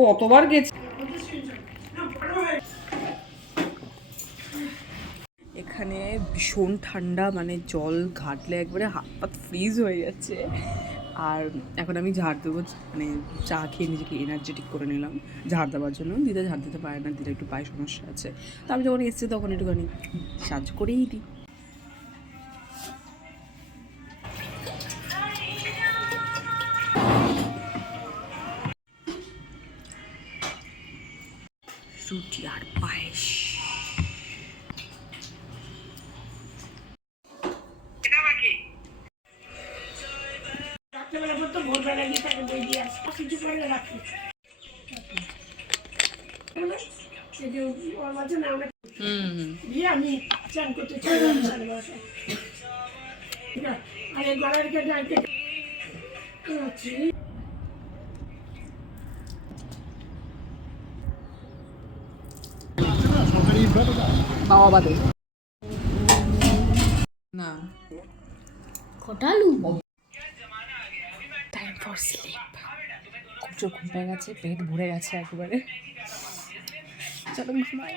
কতবার গেছি। এখানে ভীষণ ঠান্ডা, মানে জল ঘাটলে একবারে হাত পাত ফ্রিজ হয়ে যাচ্ছে। আর এখন আমি ঝাড় দেবো, মানে চা খেয়ে নিজেকে এনার্জেটিক করে নিলাম ঝাড় দেওয়ার জন্য। দিদা ঝাড় দিতে পারে না, দিদা একটু পায়ে সমস্যা আছে। তো আমি যখন এসেছি তখন একটুখানি সাহায্য করেই দিই। রুটি আর পায়েস। আমি চান করতে চাইলাম সাড়ে 12টায়। আর এই গলার কেটে বাবা বাদে না খোটালু টাইম ফর স্লিপ। খুব চোখ ঘুম পেয়ে গেছে, পেট ভরে গেছে একেবারে। চলো ঘুমাই।